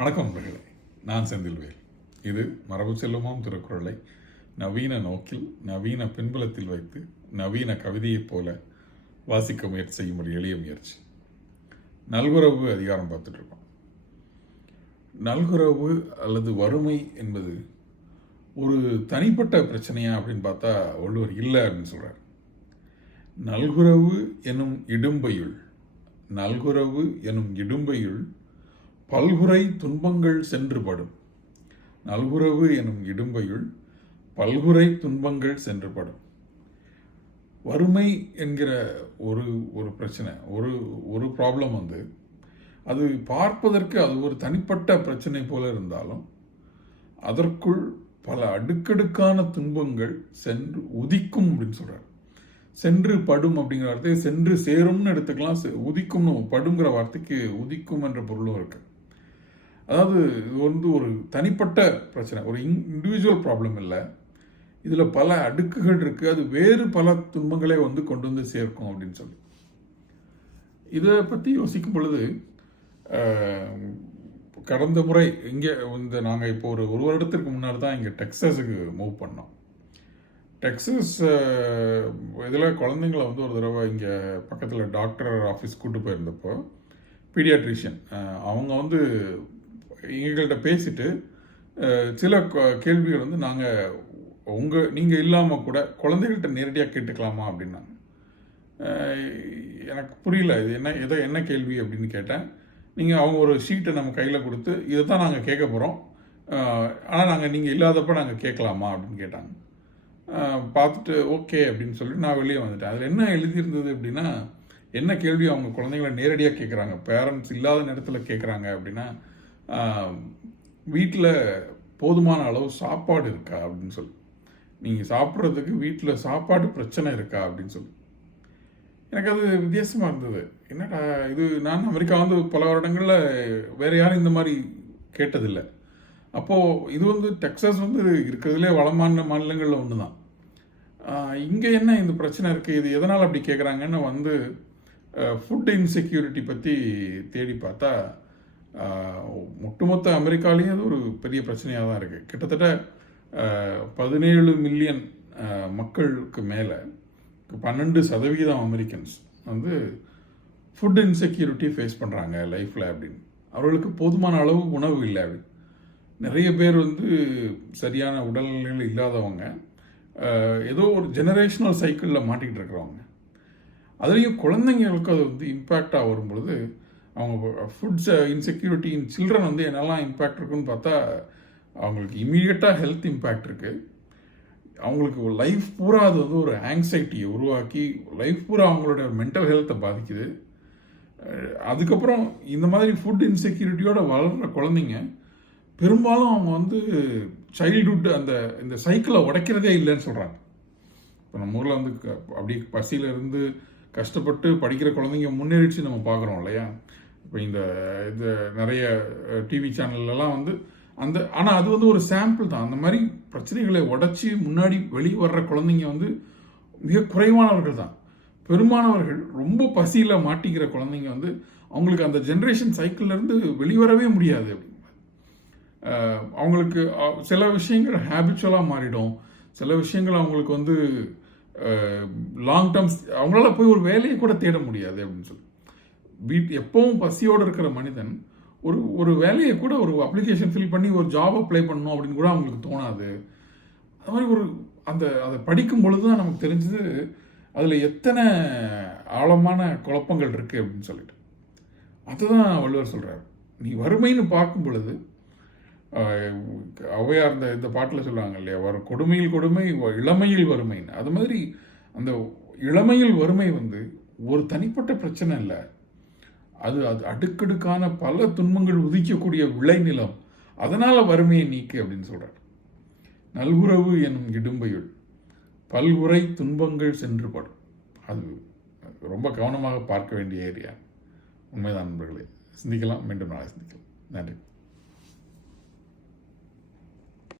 வணக்கம் நண்பர்களே. நான் செந்தில்வேல் இது மரபு செல்லுமாம் திருக்குறளை நவீன நோக்கில் நவீன பின்புலத்தில் வைத்து நவீன கவிதையைப் போல வாசிக்க முயற்சி செய்யும் ஒரு எளிய முயற்சி. நல்குறவு அதிகாரம் பார்த்துட்ருக்கோம். நல்குறவு அல்லது வறுமை என்பது ஒரு தனிப்பட்ட பிரச்சனையா அப்படின்னு பார்த்தா வள்ளுவர் இல்லை அப்படின்னு சொல்கிறார் நல்குறவு எனும் இடும்பையுள் நல்குறவு எனும் இடும்பையுள் பல்குறை துன்பங்கள் சென்றுபடும். நல்குறவு எனும் இடும்பையுள் பல்குறை துன்பங்கள் சென்றுபடும். வறுமை என்கிற ஒரு ஒரு பிரச்சனை ஒரு ஒரு ப்ராப்ளம் வந்து அது பார்ப்பதற்கு அது ஒரு தனிப்பட்ட பிரச்சனை போல இருந்தாலும் அதற்குள் பல அடுக்கடுக்கான துன்பங்கள் சென்று உதிக்கும் அப்படின்னு சொல்கிறார் சென்று படும் அப்படிங்கிற வார்த்தையை சென்று சேரும்னு எடுத்துக்கலாம் செ- உதிக்கும்னு படுங்கிற வார்த்தைக்கு உதிக்கும் என்ற பொருளும் இருக்குது அதாவது இது வந்து ஒரு தனிப்பட்ட பிரச்சனை. ஒரு இண்டிவிஜுவல் ப்ராப்ளம் இல்லை. இதில் பல அடுக்குகள் இருக்குது அது வேறு பல துன்பங்களை வந்து கொண்டு வந்து சேர்க்கும் அப்படின்னு சொல்லி. இதை பற்றி யோசிக்கும் பொழுது கடந்த முறை இங்கே இந்த நாங்கள் இப்போ ஒரு ஒரு வருடத்திற்கு முன்னாடி தான் இங்கே டெக்ஸஸுக்கு மூவ் பண்ணோம். டெக்ஸஸ் இதில் குழந்தைங்கள வந்து ஒரு தடவை இங்கே பக்கத்தில் டாக்டர் ஆஃபீஸ் கூட்டு போயிருந்தப்போ பீடியாட்ரிஷியன் அவங்க வந்து எங்கள்கிட்ட பேசிட்டு சில கேள்விகள் வந்து நாங்கள் உங்கள் நீங்கள் இல்லாமல் கூட குழந்தைகள்கிட்ட நேரடியாக கேட்டுக்கலாமா அப்படின்னாங்க எனக்கு புரியல இது என்ன எதோ என்ன கேள்வி அப்படின்னு கேட்டேன். நீங்கள் அவங்க ஒரு ஷீட்டை நம்ம கையில் கொடுத்து இதை தான் நாங்கள் கேட்க போகிறோம் ஆனால் நாங்கள் நீங்கள் இல்லாதப்போ நாங்கள் கேட்கலாமா அப்படின்னு கேட்டாங்க. பார்த்துட்டு ஓகே அப்படின்னு சொல்லிட்டு நான் வெளியே வந்துட்டேன். அதில் என்ன எழுதியிருந்தது அப்படின்னா என்ன கேள்வி அவங்க குழந்தைங்கள நேரடியாக கேட்குறாங்க? பேரண்ட்ஸ் இல்லாத நேரத்தில் கேட்குறாங்க அப்படின்னா வீட்டில் போதுமான அளவு சாப்பாடு இருக்கா அப்படின்னு சொல்லி. நீங்கள் சாப்பிட்றதுக்கு வீட்டில் சாப்பாடு பிரச்சனை இருக்கா அப்படின்னு சொல்லி. எனக்கு அது வித்தியாசமாக இருந்தது. என்னடா இது நான் அமெரிக்கா வந்து பல வருடங்களில் வேறு யாரும் இந்த மாதிரி கேட்டதில்லை. அப்போது இது வந்து டெக்ஸாஸ் வந்து இருக்கிறதுலே வளமான மாநிலங்களில் ஒன்று தான் இங்கே என்ன இந்த பிரச்சனை இருக்குது இது எதனால் அப்படி கேட்குறாங்கன்னு வந்து ஃபுட் இன்செக்யூரிட்டி பற்றி தேடி பார்த்தா ஒட்டுமொத்த அமெரிக்காலேயும் அது ஒரு பெரிய பிரச்சனையாக தான் இருக்குது கிட்டத்தட்ட பதினேழு மில்லியன் மக்களுக்கு மேலே பன்னெண்டு சதவீதம் அமெரிக்கன்ஸ் வந்து ஃபுட் இன்செக்யூரிட்டி ஃபேஸ் பண்ணுறாங்க லைஃப்பில் அப்படின்னு. அவர்களுக்கு போதுமான அளவு உணவு இல்லை அப்படி நிறைய பேர் வந்து சரியான உடல்நிலை இல்லாதவங்க. ஏதோ ஒரு ஜெனரேஷனல் சைக்கிளில் மாட்டிக்கிட்டு இருக்கிறவங்க. அதுலேயும் குழந்தைங்களுக்கு அது வந்து இம்பேக்டாக வரும்பொழுது அவங்க ஃபுட்ஸ் இன்செக்யூரிட்டி இன் சில்ட்ரன் வந்து என்னெல்லாம் இம்பேக்ட் இருக்குன்னு பார்த்தா அவங்களுக்கு இமீடியட்டாக ஹெல்த் இம்பேக்ட் இருக்குது அவங்களுக்கு லைஃப் பூரா அது வந்து ஒரு ஆங்ஸைட்டியை உருவாக்கி லைஃப் பூரா அவங்களோட மென்டல் ஹெல்த்தை பாதிக்குது. அதுக்கப்புறம் இந்த மாதிரி ஃபுட் இன்செக்யூரிட்டியோட வளர்கிற குழந்தைங்க பெரும்பாலும் அவங்க வந்து சைல்டுஹுட் அந்த இந்த சைக்கிளை உடைக்கிறதே இல்லைன்னு சொல்கிறாங்க இப்போ நம்ம ஊரில் வந்து அப்படியே பசியில் இருந்து கஷ்டப்பட்டு படிக்கிற குழந்தைங்க முன்னேறிச்சு நம்ம பார்க்குறோம் இல்லையா? இப்போ இந்த இது நிறைய டிவி சேனல்லலாம் வந்து அந்த ஆனால் அது வந்து ஒரு சாம்பிள் தான். அந்த மாதிரி பிரச்சனைகளை உடச்சி முன்னாடி வெளியே வர்ற குழந்தைங்க வந்து மிக குறைவானவர்கள் தான். பெரும்பானவர்கள் ரொம்ப பசியில் மாட்டிக்கிற குழந்தைங்க வந்து அவங்களுக்கு அந்த ஜென்ரேஷன் சைக்கிள்லேருந்து வெளிவரவே முடியாது. அவங்களுக்கு சில விஷயங்கள் ஹேபிச்சுவலாக மாறிடும். சில விஷயங்கள் அவங்களுக்கு வந்து லாங் டேர்ம்ஸ் அவங்களால போய் ஒரு வேலையை கூட தேட முடியாது அப்படின்னு சொல்லி. வீட் எப்பவும் பசியோடு இருக்கிற மனிதன் ஒரு ஒரு வேலையை கூட ஒரு அப்ளிகேஷன் ஃபில் பண்ணி ஒரு ஜாப் அப்ளை பண்ணணும் அப்படின்னு கூட அவங்களுக்கு தோணாது. அது மாதிரி ஒரு அந்த அதை படிக்கும் பொழுது தான் நமக்கு தெரிஞ்சது அதில் எத்தனை ஆழமான குழப்பங்கள் இருக்குது அப்படின்னு சொல்லிட்டு. அதுதான் வள்ளுவர் சொல்கிறார் நீ வறுமைன்னு பார்க்கும் பொழுது ஔவையார் இந்த இந்த பாட்டில் சொல்லுவாங்க இல்லையா? வர கொடுமையில் கொடுமை வ- இளமையில் வறுமைன்னு. அது மாதிரி அந்த இளமையில் வறுமை வந்து ஒரு தனிப்பட்ட பிரச்சனை இல்லை. அது அது அடுக்கடுக்கான பல துன்பங்கள் உதிக்கக்கூடிய விளைநிலம் அதனால் வறுமையை நீக்கு அப்படின்னு சொல்கிறார் நல்குறவு எனும் இடும்பையுள் பல்குறை துன்பங்கள் சென்றுபடும். அது ரொம்ப கவனமாக பார்க்க வேண்டிய ஏரியா. உண்மைதான் நண்பர்களே. சிந்திக்கலாம். மீண்டும் நாளை சிந்திக்கலாம். நன்றி.